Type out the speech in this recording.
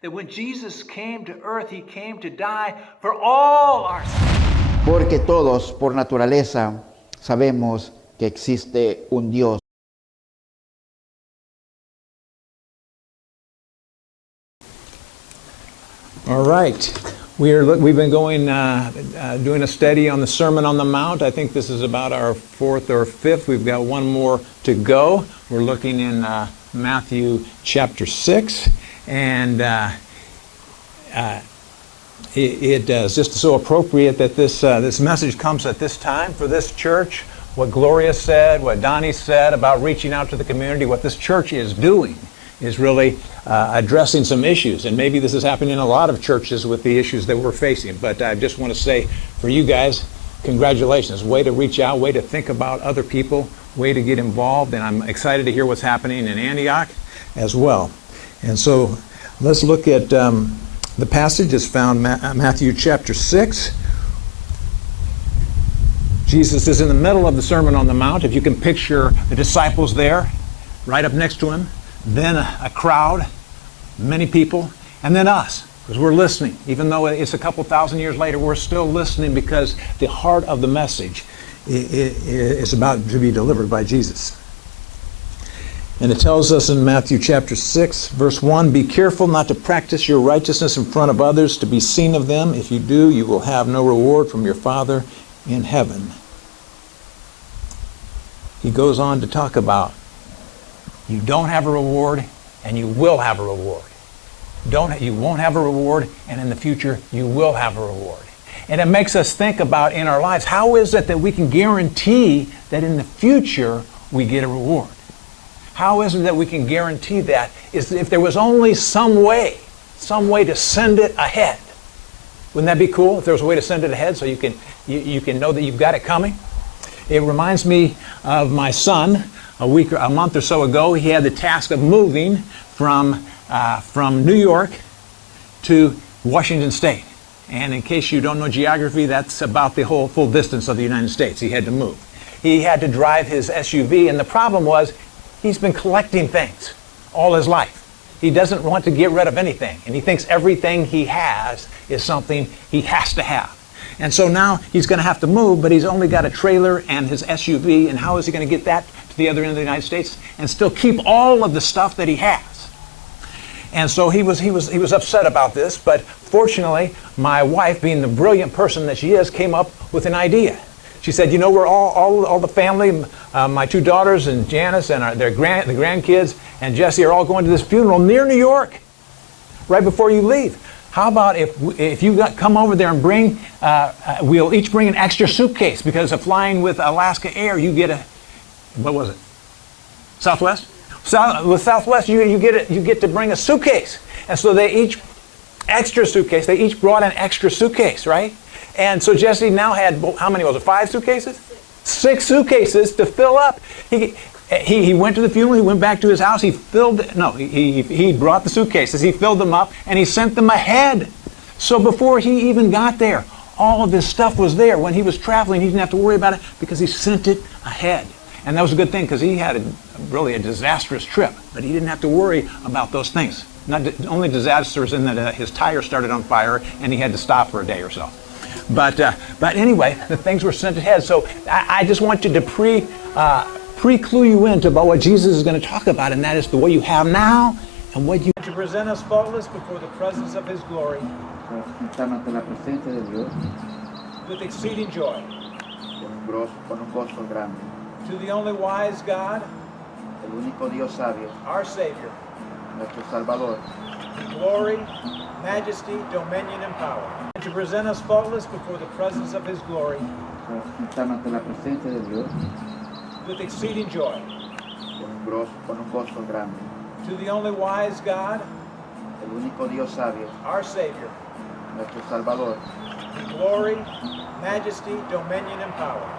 That when Jesus came to earth, He came to die for all our sins. Porque todos, por naturaleza, sabemos que existe un Dios. All right. We've been going, doing a study on the Sermon on the Mount. I think this is about our fourth or fifth. We've got one more to go. We're looking in Matthew chapter 6. And it is just so appropriate that this message comes at this time for this church. What Gloria said, what Donnie said about reaching out to the community, what this church is doing is really addressing some issues. And maybe this is happening in a lot of churches with the issues that we're facing. But I just want to say for you guys, congratulations. Way to reach out, way to think about other people, way to get involved. And I'm excited to hear what's happening in Antioch as well. And so let's look at the passage is found Matthew chapter 6. Jesus is in the middle of the Sermon on the Mount. If you can picture the disciples there, right up next to him, then a crowd, many people, and then us, because we're listening. Even though it's a couple thousand years later, we're still listening because the heart of the message is about to be delivered by Jesus. And it tells us in Matthew chapter 6, verse 1, "Be careful not to practice your righteousness in front of others to be seen of them. If you do, you will have no reward from your Father in heaven." He goes on to talk about you don't have a reward and you will have a reward. You won't have a reward, and in the future you will have a reward. And it makes us think about in our lives, how is it that we can guarantee that in the future we get a reward? How is it that we can guarantee that? Is if there was only some way to send it ahead. Wouldn't that be cool if there was a way to send it ahead so you can know that you've got it coming? It reminds me of my son. A month or so ago, he had the task of moving from New York to Washington State. And in case you don't know geography, that's about the whole full distance of the United States. He had to move. He had to drive his SUV, and the problem was he's been collecting things all his life. He doesn't want to get rid of anything, and he thinks everything he has is something he has to have. And so now he's going to have to move, but he's only got a trailer and his SUV, and how is he going to get that to the other end of the United States and still keep all of the stuff that he has? And so he was upset about this, but fortunately, my wife, being the brilliant person that she is, came up with an idea. She said, "You know, we're all the family, my two daughters and Janice and the grandkids and Jesse are all going to this funeral near New York right before you leave. How about if you come over there and bring, we'll each bring an extra suitcase, because of flying with Alaska Air, you get what was it? Southwest? With Southwest, you get to bring a suitcase." And so they each brought an extra suitcase, right? And so Jesse now had, how many was it, 5 suitcases? 6 suitcases to fill up. He went to the funeral, he went back to his house, he brought the suitcases, he filled them up, and he sent them ahead. So before he even got there, all of this stuff was there. When he was traveling, he didn't have to worry about it because he sent it ahead. And that was a good thing, because he had really a disastrous trip, but he didn't have to worry about those things. Not only disasters in that his tire started on fire and he had to stop for a day or so. But anyway, the things were sent ahead. So I just want you to pre-clue you into about what Jesus is going to talk about, and that is the what you have now and what you... To present us faultless before the presence of His glory with exceeding joy. Con un gozo grande. To the only wise God, El único Dios sabio, our Savior, nuestro Salvador, glory, majesty, dominion, and power. And to present us faultless before the presence of His glory ante la presencia de Dios, with exceeding joy. Con un gozo grande. To the only wise God, El único Dios sabio, our Savior, nuestro Salvador, glory, majesty, dominion, and power.